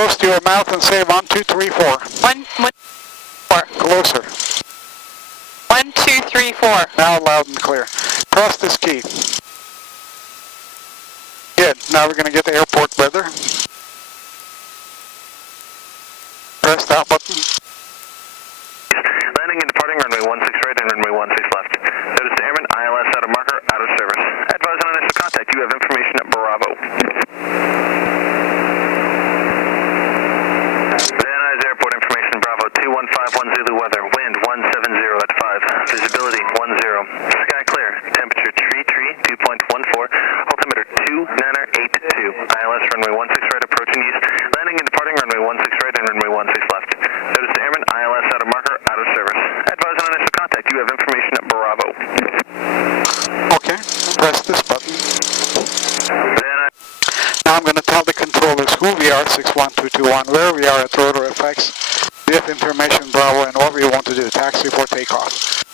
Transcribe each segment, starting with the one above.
close to your mouth and say 1, 2, 3, 4. 1, 4. Closer. 1, 2, 3, 4. Now loud and clear. Press this key. Good. Now we're going to get the airport weather. Press that button. Landing and departing runway 16 right and runway 16 left. Notice the airman, ILS out of marker, out of service. Advise on initial contact. You have information at Bravo. Van Nuys Airport information, Bravo 2151 Zulu weather. Wind 170 at 5. Visibility 10. Sky clear. Temperature tree 2.14. Altimeter 2982. ILS runway 16 right approaching east. Landing and departing runway 16 right and runway 16 left. Notice the airman, ILS out of marker, out of service. Advise on initial contact. You have information at Bravo. Okay, press this button. Now I'm going to tell the controllers who we are, 61221, where we are at ROTOR FX, with information Bravo, and what we want to do, taxi for takeoff.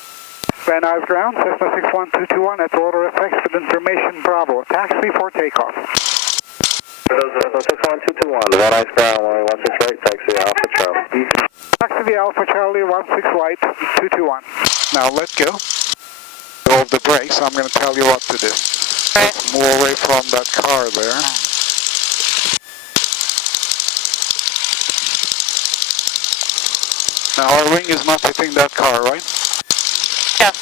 Van Nuys ground, Cessna 61221 at ROTOR FX with information Bravo, taxi for takeoff. Cessna 61221, Van Nuys ground, 16 right, taxi Alpha Charlie. Taxi Alpha Charlie, 16 right, 221. Now let go. Go of the brakes, I'm going to tell you what to do. Let's move away from that car there. Now our wing is not hitting that car, right? Yes.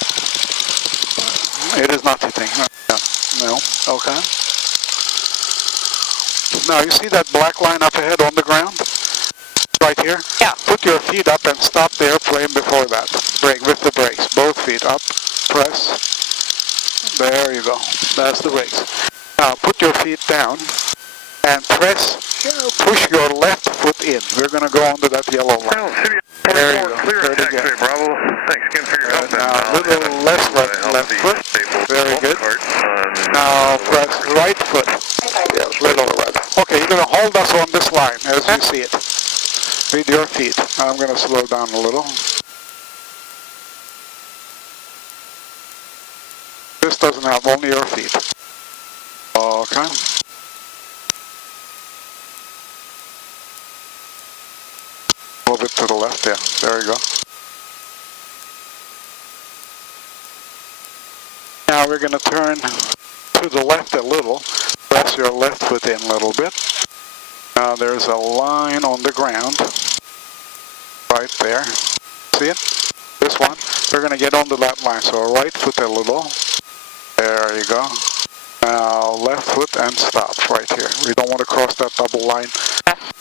It is not hitting. No. Okay. Now you see that black line up ahead on the ground? Right here? Yeah. Put your feet up and stop the airplane before that. Brake with the brakes. Both feet up. Press. There you go. That's the brakes. Now put your feet down and push your left foot in. We're going to go onto that yellow line. There you go. Clear taxiway Bravo. Thanks again for your help. Now a little less left foot. Very good. Now press right foot. Yes, right on the right. Okay, you're going to hold us on this line as you see it. With your feet. I'm going to slow down a little. This doesn't have only your feet. Okay. A little bit to the left, yeah. There you go. Now we're going to turn to the left a little. Press your left foot in a little bit. Now there's a line on the ground. Right there. See it? This one. We're going to get onto that line. So right foot a little. There you go. Now left foot and stop right here. We don't want to cross that double line.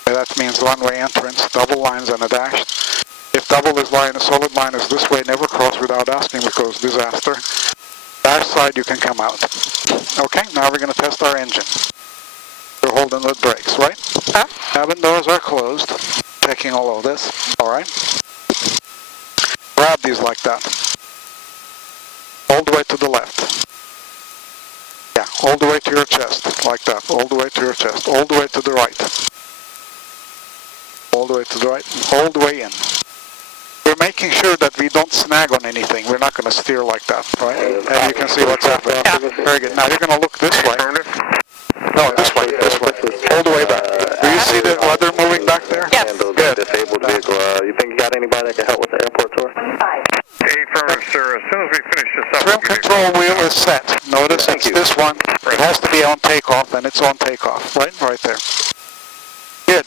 That means one-way entrance, double lines and a dash. If double is line, a solid line is this way, never cross without asking because disaster. Dash side you can come out. Okay, now we're going to test our engine. We're holding the brakes, right? Cabin doors are closed. Checking all of this. Alright. Grab these like that. All the way to the left. Yeah, all the way to your chest, like that. All the way to your chest. All the way to the right. All the way to the right. All the way in. We're making sure that we don't snag on anything. We're not going to steer like that, right? And you can see what's happening. Yeah. Very good. Now you're going to look this way. No, this way. This way. All the way back. Do you see the weather moving back there? Yes. Good. Disabled vehicle. You think you got anybody that can help with the airport tour? Affirmative, sir. As soon as we finish this up, Trim control wheel is set. Notice it's this one. It has to be on takeoff, and it's on takeoff. Right there. Good.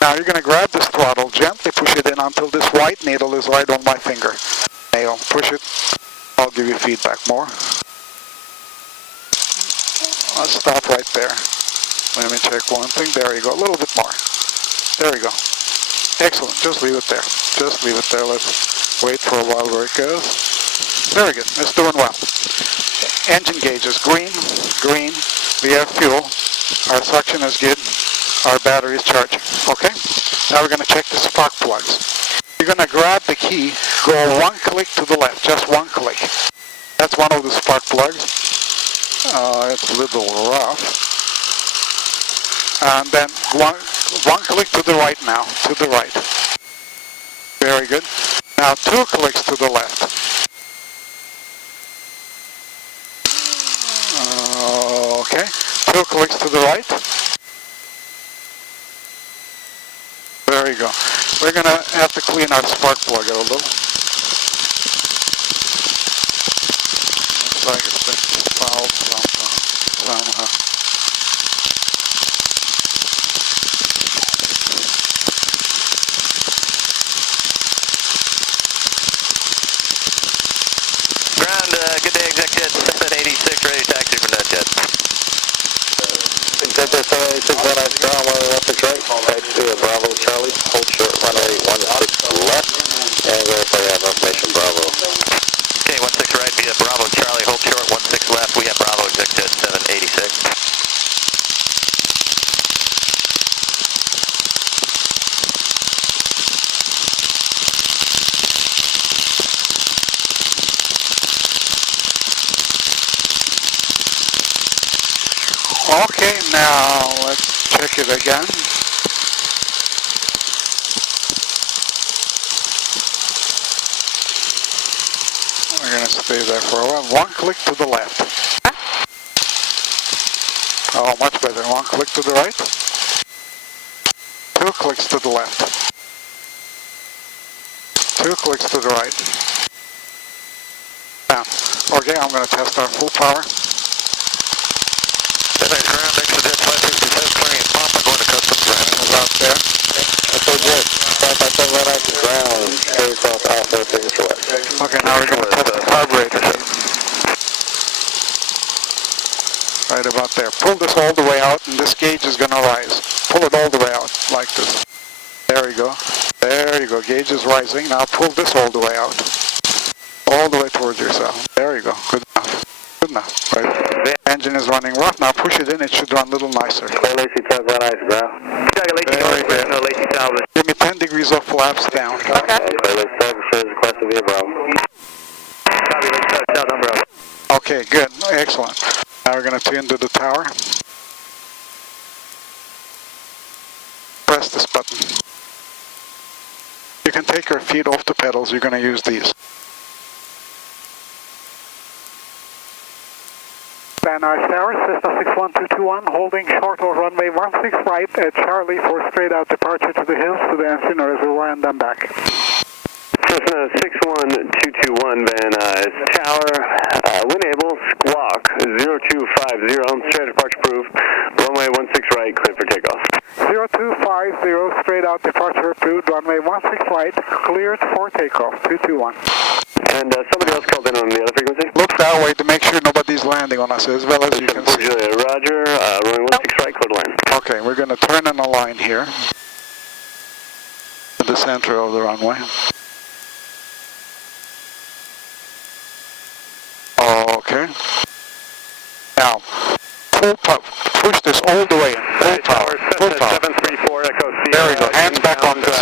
Now you're going to grab this throttle, gently push it in until this white needle is right on my finger. Nail. Push it. I'll give you feedback more. Let's stop right there. Let me check one thing. There you go. A little bit more. There you go. Excellent. Just leave it there. Just leave it there. Let's wait for a while where it goes. Very good. It's doing well. Engine gauge is green. Green. We have fuel. Our suction is good. Our battery is charging. Okay? Now we're going to check the spark plugs. You're going to grab the key, go one click to the left, just one click. That's one of the spark plugs. It's a little rough. And then one click to the right now, to the right. Very good. Now 2 clicks to the left. Okay. 2 clicks to the right. you go. We're going to have to clean our spark plug a little. Looks like it's been fouled somehow. Ground, good day, exec jet 786, ready to taxi for net jet. Exec jet 786, ground, 116 right, taxi to Bravo Charlie, hold short, runway 16 left, and verify you have information Bravo. Okay, 16 right via Bravo Charlie, hold short, 16 left, we have Bravo, exec jet 786. Okay, now let's check it again. We're going to stay there for a while. One click to the left. Oh, much better. One click to the right. Two clicks to the left. Two clicks to the right. Now, okay, I'm going to test our full power. Ground, exit jet 557, clearing Papa, going to customs ground. About there. So jet 557 right off the ground, carry across Alpha, signature west. Okay, now we're going to test the carburetor. Right about there. Pull this all the way out, and this gauge is going to rise. Pull it all the way out, like this. There you go. There you go. Gauge is rising. Now pull this all the way out. All the way towards yourself. There you go. Good enough. Good enough. Right. The engine is running rough. Now push it in. It should run a little nicer. Clear Lacey Tug on ice, ground. Very good. No Lacey salvage. Give me 10 degrees of flaps down. Okay. Clear Lacey Tug, shows requested via Bravo. Copy, Lacey Tug, south number up. Okay, good. Excellent. Now we're going to tune to the tower. Press this button. You can take your feet off the pedals. You're going to use these. Van Nuys Tower, Cessna 61221, holding short of runway 16 right at Charlie for straight out departure to the hills, to the engine reservoir, and then back. Cessna 61221, Van Nuys Tower, wind able, squawk 0250, straight departure approved, runway 16 right, cleared for takeoff. 0250, straight out departure approved, runway 16 right, cleared for takeoff, 221. And somebody else called in on the other frequency? Look that way to make sure nobody's landing on us, as well as you can see. Julia, Roger, runway 16 right, clear to land. Okay, we're going to turn in a line here to the center of the runway. Okay. Now, push this all the way in. Full power. Full power. 734 Echo C. There we go. Hands back on this.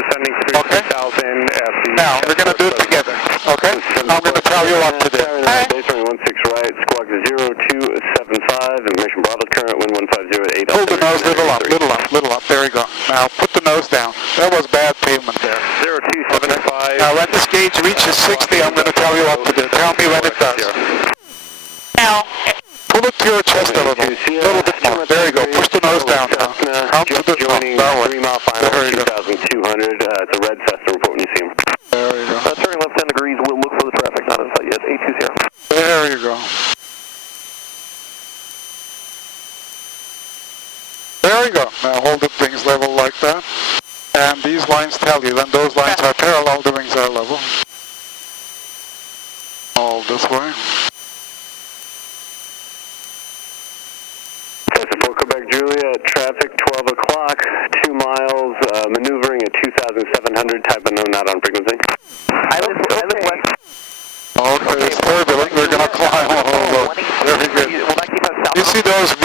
Descending Okay. 3000 Now, we're going to do it together. Okay? I'm going to tell you what to do. Base runway 16 right, squawk 0275, information Bravo current, wind 150 at 8. Pull the nose little up, little up, little up. There we go. Now, put the nose down. That was bad pavement there. 0275. Now, when this gauge reaches 60, I'm going to tell you what to do. Tell me when it does. Now, Pull it to your chest a little bit more. There you go. Push the nose down now. Out to the joining that way. 3 mile final, There you go. 2,200. It's a red Cessna report when you see him. There you go. Turning left 10 degrees, we'll look for the traffic, not in sight yet, 820. There you go. There you go. Now hold the wings level like that. And these lines tell you when those lines are parallel, the wings are level. All this way. Support Quebec Juliet, traffic 12 o'clock, 2 miles, maneuvering at 2,700, type of no, not on frequency. I live west. Okay, it's turbulent. We're going to climb over. Very good. Will that keep us south? You see those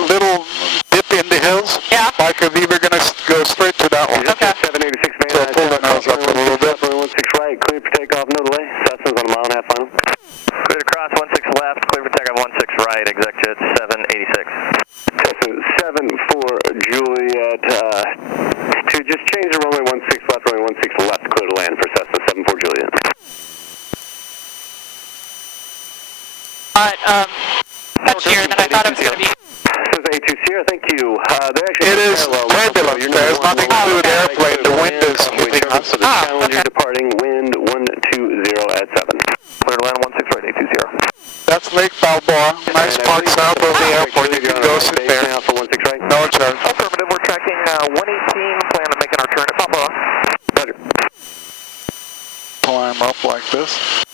little dip in the hills? Yeah. Like a V, we're going to go straight to that one. Okay. 786 man. So pull the nose up a little bit. 16 right, clear for takeoff, no delay. Cessna's on a mile and a half final. Clear to cross, 16 left, clear for takeoff, 16 right, exec jet 786. Cessna 74 Juliet, to just change the runway 16 left, runway 16 left, clear to land for Cessna 74 Juliet. Much here than I thought it was going to be. This is A2 Sierra, thank you. They're actually It is parallel. turbulent. you're There's number nothing to do with the one. airplane. The wind is hitting us. For the Challenger departing, wind 120 at 7. Clear to land 16 right, 820. That's Lake Balboa. Nice park south of the airport. You can go sit there. Now for 16 right. No charge. Affirmative, we're tracking 118, plan on making our turn at Balboa. Roger. Climb up like this.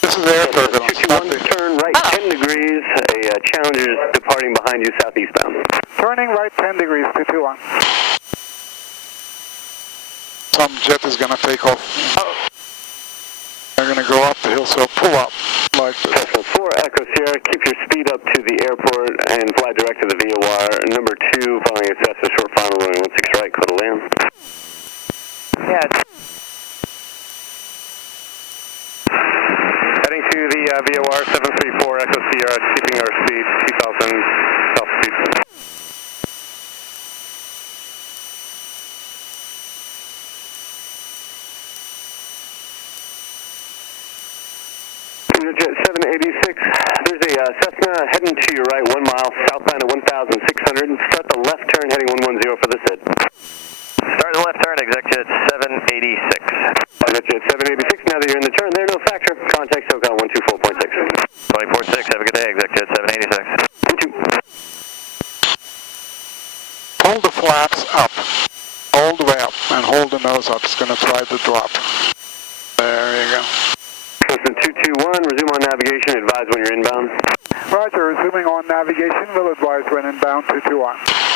This is air turbulence. 221, turn right 10 degrees. A Challenger's departing behind you southeastbound. Turning right 10 degrees, 221. Some jet is going to take off. They're going to go up the hill, so pull up like this. Cessna 4 Echo Sierra, keep your speed up to the airport and fly direct to the VOR. Number 2, following a Cessna short final running 16 right, clear to land. Yeah. Heading to the VOR 734 Echo Sierra, keeping our speed 2000 south speed. Jet 786, there's a Cessna heading to your right 1 mile, southbound at 1,600. Start the left turn heading 110 for the SID. Start the left turn, executive 786. Jet 786, now that you're in the turn, they're no factor. Contact SoCal 124.6. 24.6, have a good day, executive 786. 2. Hold the flaps up. Hold the way up and hold the nose up. It's going to try to drop. There you go. Cessna 221, resume on navigation, advise when you're inbound. Roger, resuming on navigation, will advise when inbound 221.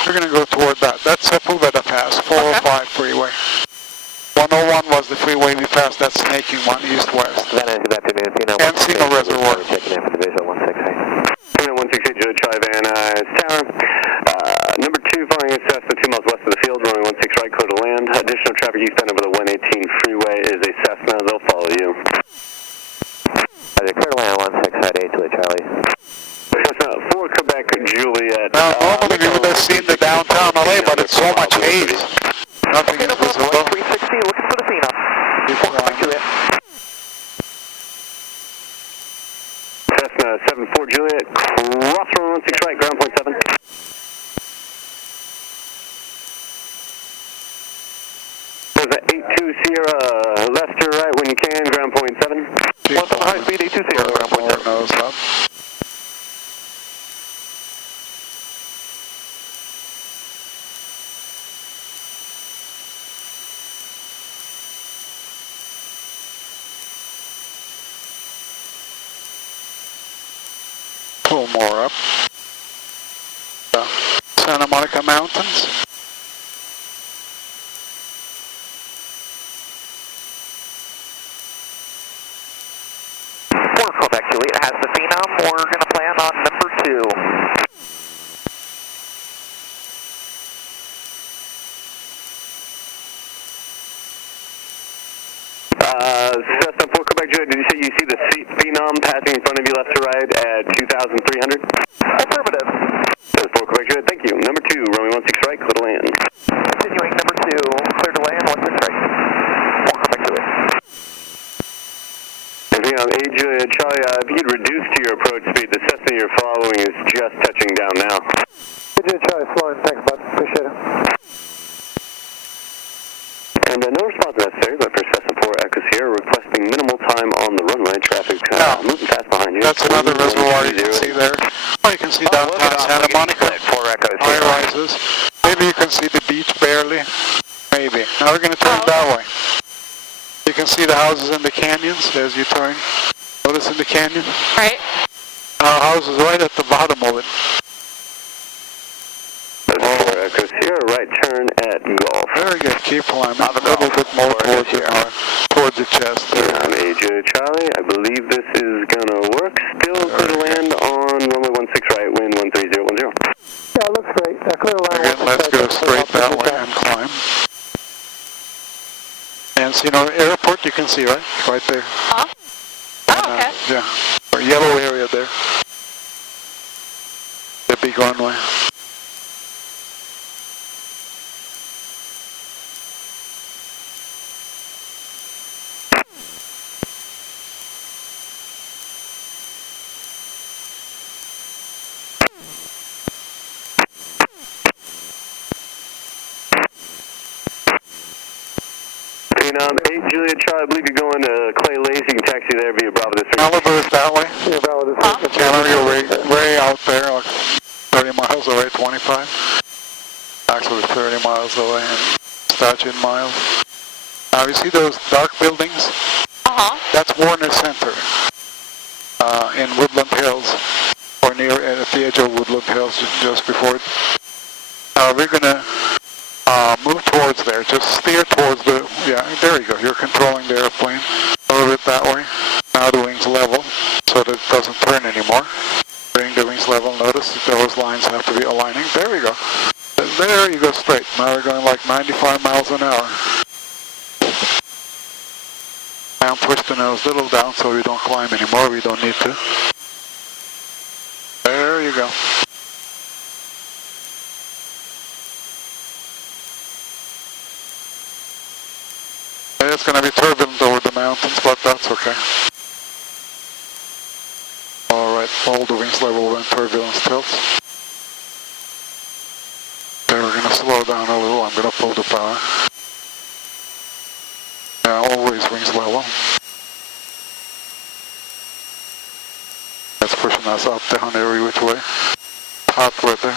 We're going to go toward that. That's Sepulveda Pass, 405 freeway. 101 was the freeway we passed, that snaking one, east-west. Encino Reservoir. Checking in for Division 168. 168, Julie Charlie Van Nuys Tower. Number 2, following a Cessna 2 miles west of the field, running 16 right, clear to land. Additional traffic eastbound over the 118 freeway is a Cessna, they'll follow you. Clear to land 16 Julie Charlie. Cessna 4 Quebec Juliet. Now, normally we would have seen the downtown LA, but it's so much haze. Nothing is visible. 360, looking for the phenom. Cessna 74 Juliet, cross run 16 right, ground point 7. Cessna 82 Sierra, left to right when you can, ground point 7. Once on the high speed, 82 Sierra, ground point 7. Nose up. Pull more up. Santa Monica Mountains. Quebec Juliet has the phenom. We're going to plan on number 2. Cessna 4 Quebec Juliet, did you say you see the phenom passing in front of you left to right at 2,300? Affirmative. That's 4 Quebec Juliet, thank you. Number 2, runway 16 right, clear to land. Continuing number 2, clear to land 16 right. 4 Quebec Juliet. Phenom A Juliet Charlie, if you could reduce to your approach speed, the Cessna you're following is just touching down now. Juliet Charlie, flowing, thanks bud, appreciate it. And no response necessary, but for Cessna 4 Echo Sierra, requesting minimal time on the runway. Traffic moving fast behind you. That's another reservoir you can see there. Oh, you can see downtown Santa Monica. High rises. Maybe you can see the beach barely. Maybe. Now we're going to turn that way. You can see the houses in the canyons as you turn. Notice in the canyon? Right. Our house is right at the bottom of it. That's 4 Echo Sierra, right turn at Gulf. Very good. Keep climbing. A little bit more towards the chest there. I'm AJ Charlie. I believe this is going to work. Still clear to land on runway 16 right, wind 13010. Yeah, it looks great. Clear line. Again, let's go straight that way and climb. And so, you know, airport you can see, right? Right there. Huh? Oh, okay. Yeah. Or yellow area there. The big runway. now, 8 Juliet Charlie, I believe you're going to Clay Lace. You can taxi there via Bravo District. Malibu is that way. Yeah, Bravo District. Chandler, you're way out there, like 30 miles away, 25. Actually 30 miles away and statute miles. Now you see those dark buildings? That's Warner Center in Woodland Hills, or near at the edge of Woodland Hills, just before it. We're gonna move towards there. Just steer towards the, yeah, there you go. You're controlling the airplane a little bit that way. Now the wings level so that it doesn't turn anymore. Bring the wings level. Notice that those lines have to be aligning. There we go. There you go straight. Now we're going like 95 miles an hour. And push the nose a little down so we don't climb anymore. We don't need to. There you go. It's going to be turbulent over the mountains, but that's okay. Alright, hold the wings level when turbulence tilts. Okay, we're going to slow down a little. I'm going to pull the power. Yeah, always wings level. That's pushing us up, down every which way. Hot weather.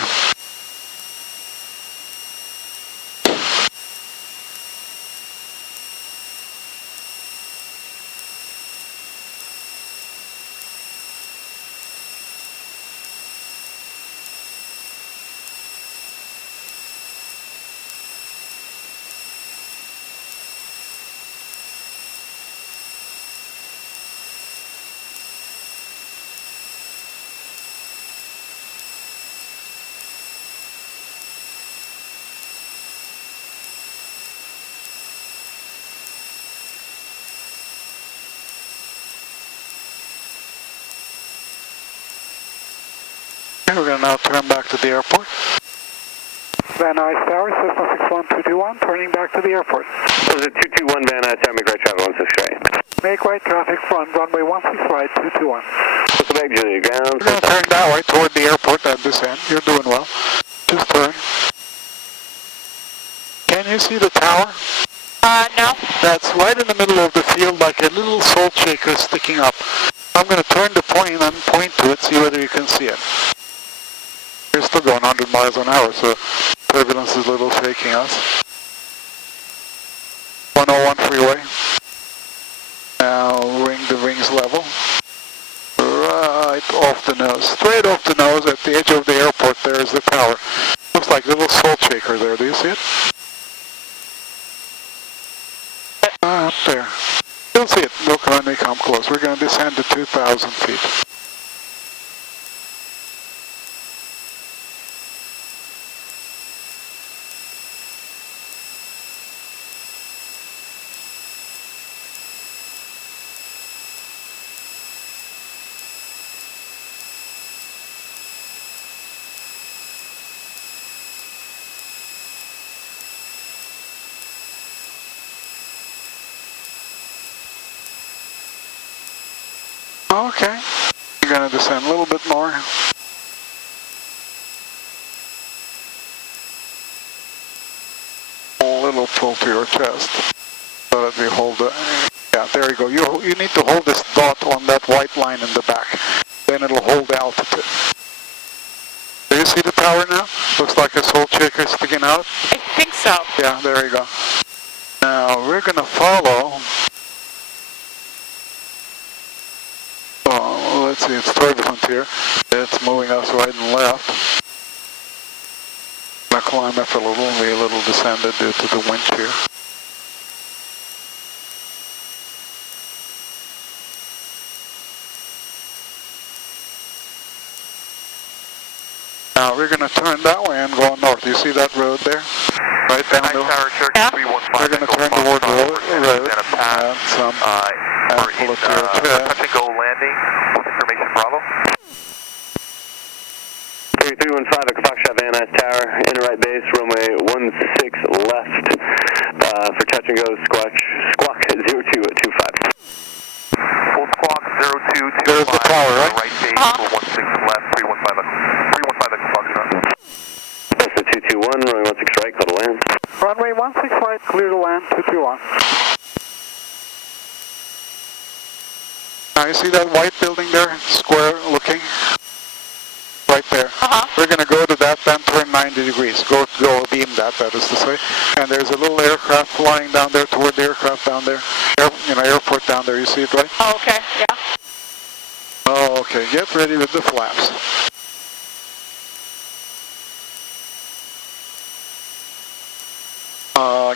We're going to now turn back to the airport. Van Nuys Tower, Cessna 61221, turning back to the airport. This is 221 Van Nuys Tower, make right traffic 16 right. Make right traffic front, runway 16 right, 221. What's the back, Julia? Ground. We're going to turn that way toward the airport at this end. You're doing well. Just turn. Can you see the tower? No. That's right in the middle of the field, like a little salt shaker sticking up. I'm going to turn the plane and point to it, see whether you can see it. We're still going 100 miles an hour, so turbulence is a little shaking us. 101 freeway. Now ring the wings level. Right off the nose. Straight off the nose at the edge of the airport, there is the tower. Looks like a little salt shaker there. Do you see it? Up there. You'll see it. Look when they come close. We're going to descend to 2,000 feet. Okay, you're going to descend a little bit more. A little pull to your chest so that we hold the, yeah, there you go. You need to hold this dot on that white line in the back. Then it'll hold the altitude. Do you see the tower now? Looks like a salt shaker sticking out. I think so. Yeah, there you go. Now we're going to follow. Let's see, it's turbulent here. It's moving us right and left. I'm going to climb up a little descended due to the winch here. Now we're going to turn that way and go north. You see that road there? Right down the road. Yeah. We're going to turn toward the road and some pull it to your chest. Touch and go landing with information Bravo. 3315 at Foxtrot Van Nuys Tower, inner right base, runway 16 left for touch and go, squawk 0225. Full squawk 0225. There's the tower, right? Right base, 16 left, 315 at Foxtrot. That's the 221, runway 16 right, clear to land. Runway 16 right, clear to land, 221. Now you see that white building there, square looking? Right there. We're going to go to that, then turn 90 degrees. Go beam that is to say. And there's a little aircraft flying down there toward the aircraft down there. Airport down there, you see it, right? Oh, okay, yeah. Oh, okay. Get ready with the flaps.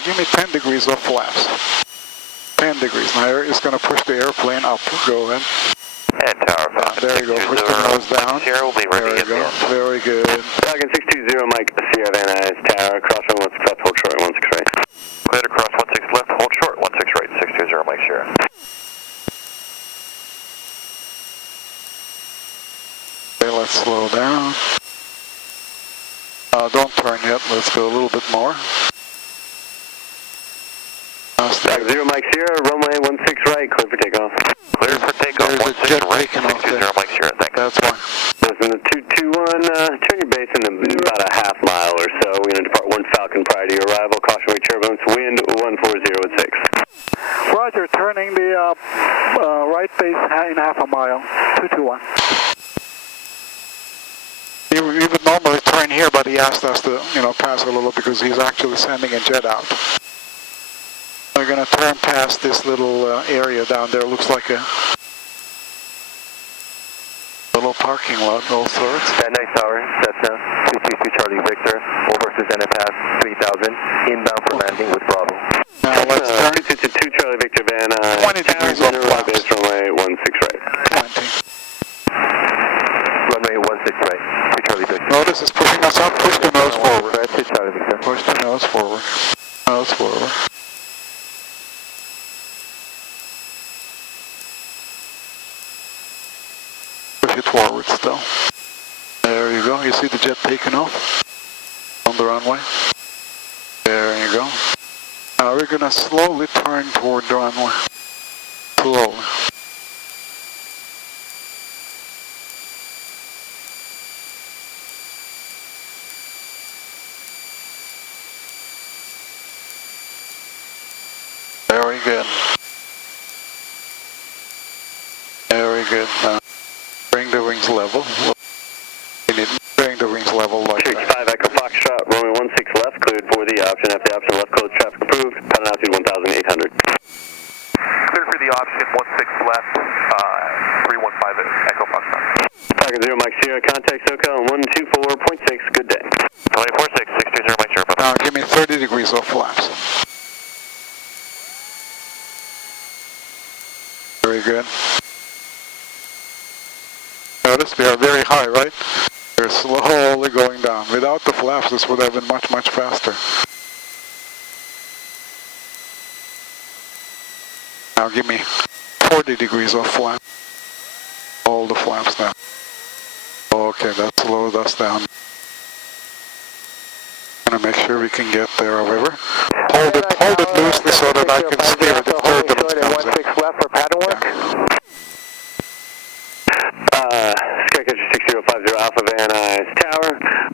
Give me 10 degrees of flaps. 10 degrees. Now it's going to push the airplane up. Go ahead. And Tower 5. There you go. Push the nose down. Sierra will be ready at the end. Very good. Falcon 620, Mike, Sierra Van Nuys Tower, cross run 16 left, hold short, 16 right. Cleared across 16 left, hold short, 16 right, 620, Mike Sierra. Okay, let's slow down. Don't turn yet. Let's go a little bit more. Stock 0, Mike Sierra, runway 16 right, clear for takeoff. Clear for takeoff, There's a 16 jet right, taking off 620, there. Mike Sierra, thanks. That's fine. Listen to 221, turn your base in about a half mile or so. We're going to depart 1 Falcon prior to your arrival. Cautionary turbulence, wind 140 at 6. Roger, turning the right base in half a mile. 221. He would normally turn here, but he asked us to, pass a little because he's actually sending a jet out. We're going to turn past this little area down there. Looks like a little parking lot, all sorts. That nice tower, Cessna, 233 Charlie Victor, over Susanna Pass, 3000, inbound for landing with Bravo. Now let's turn 222 Charlie Victor Van 20 degrees off flaps. base runway 16 right. 20. Runway 16 right, 2 Charlie Victor. Notice it's pushing us up. Push the nose forward. Right, 2 Charlie Victor. Push the nose forward. Nose forward. Push it forward still. There you go. You see the jet taking off on the runway. There you go. Now we're going to slowly turn toward the runway. Slowly. Very good. Very good. Now bring the wings level. Bring the wings level like that. 5 Echo Foxtrot, runway 16 left, cleared for the option. After the option, left close, traffic approved, pattern altitude 1,800. Clear for the option, 16 left, 315 Echo Foxtrot. Falcon 0, Mike Sierra, contact SoCal on 124.6, good day. 2046, 620, Mike Sierra. Now give me 30 degrees of flaps. Very good. Notice we are very high, right? We're slowly going down. Without the flaps, this would have been much, much faster. Now give me 40 degrees of flap. All the flaps down. Okay, that slowed us down. Gonna make sure we can get there, however. Hold it loosely so that I can steer it if turbulence comes in. 16 left for pattern work. Skycatcher 6050 Alpha Van Nuys Tower,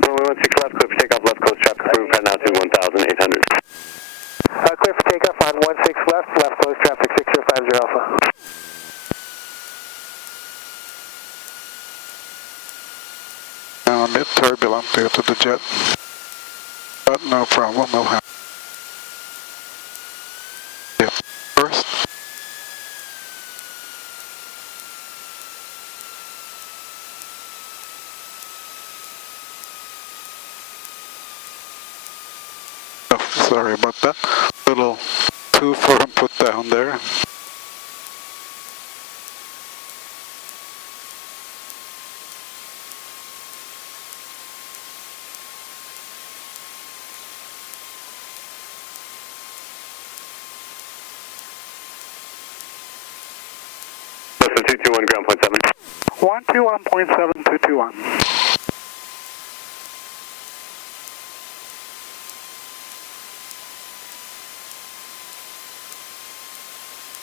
runway 16 left, clear for takeoff, left coast, traffic approved, pattern altitude 1,800. Clear for takeoff on 16 left close, traffic 6050 Alpha. Now a bit turbulent due to the jet, but no problem, we'll have it first. Oh, sorry about that. Little too firm put down there. Listen, 221, ground point 7. 121.7221.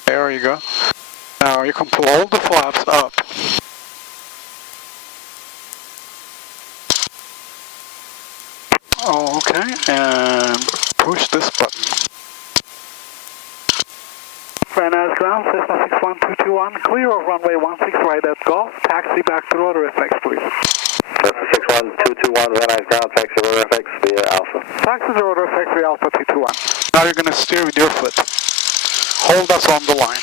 There you go. Now you can pull all the flaps up. Okay, and push this button. Van Nuys ground. ground, Cessna 61221, clear of runway 16 right at Golf, taxi back to ROTOR FX, please. Cessna 61221, Van Nuys ground, taxi ROTOR FX via Alpha. Taxi to ROTOR FX via Alpha 221. Now you're going to steer with your foot. Hold us on the line.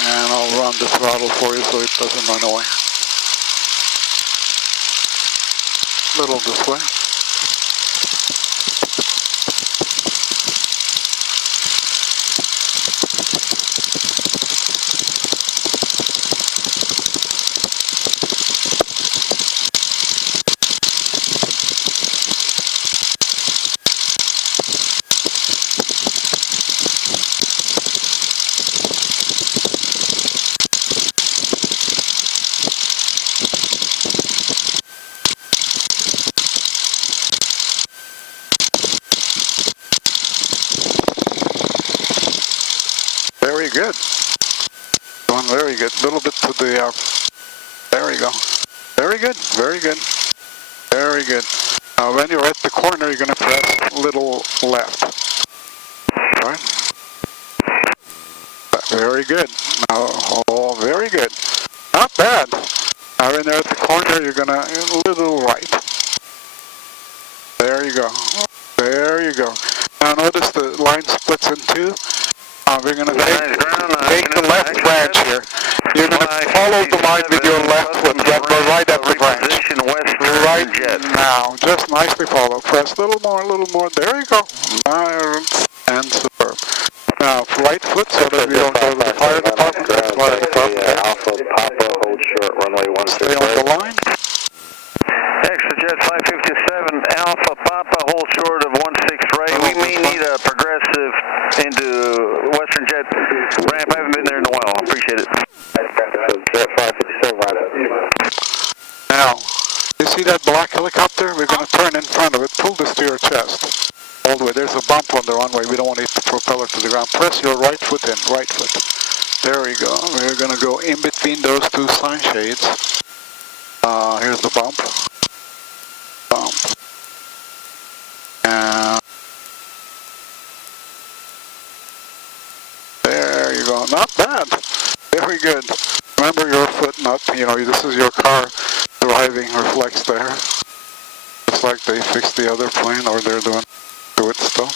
And I'll run the throttle for you so it doesn't run away. Little this way. Very good. Going very good. A little bit to the, there we go. Very good, very good. Very good. Now when you're at the corner, you're going to press little left. All right. Very good. Now, oh, very good. Not bad. Now when you're at the corner, you're going to little right. There you go. There you go. Now notice the line splits in two. We're going to take the left branch here. You're going to follow the line with your left foot. Get right at the branch. Right now. Just nicely follow. Press a little more. There you go. Nice and superb. Now, right foot so that we don't go to the fire department. Alpha Papa, hold short, runway 16. Stay on the line. ExtraJet 557, Alpha Papa, hold short of 16 right. We may need a progressive into Western Jet ramp. I haven't been there in a while. Appreciate it. Jet 557 right up. Now, you see that black helicopter? We're going to turn in front of it. Pull this to your chest. All the way. There's a bump on the runway. We don't want to hit the propeller to the ground. Press your right foot in. Right foot. There we go. We're going to go in between those two sign shades. Here's the bump. Bump. And there you go. Not bad. Very good. Remember your foot, not, this is your car driving reflex there. It's like they fixed the other plane, or they're doing it still.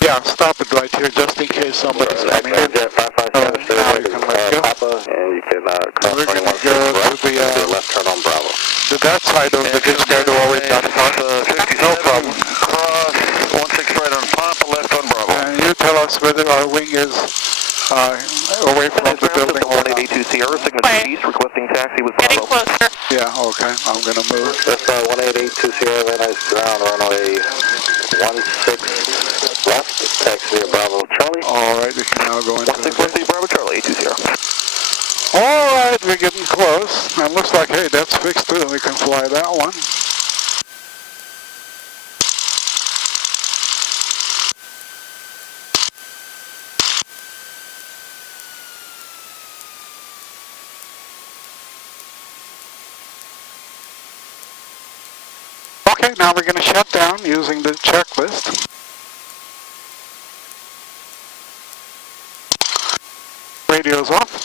Yeah, stop it right here just in case somebody's coming in. Jet 557, stay now away you can to let go. Papa, and you can cross We're going to 21 go to the left turn on Bravo. to that side of the ditch there to always that far. No problem. Cross 16 right on Papa, left on Bravo. And you tell us whether our wing is away from the building or not. 182 Sierra, signature east, requesting taxi with Getting Bravo. closer. Yeah, okay. I'm going to move. That's 1882 Sierra, Van Nuys ground, runway 16 left, taxi via Bravo Charlie. All right, we can now go into the 16 Bravo Charlie, 82 Sierra. All right, we're getting close. And it looks like, hey, that's fixed too. We can fly that one. Okay, now we're going to shut down using the checklist. Radio's off.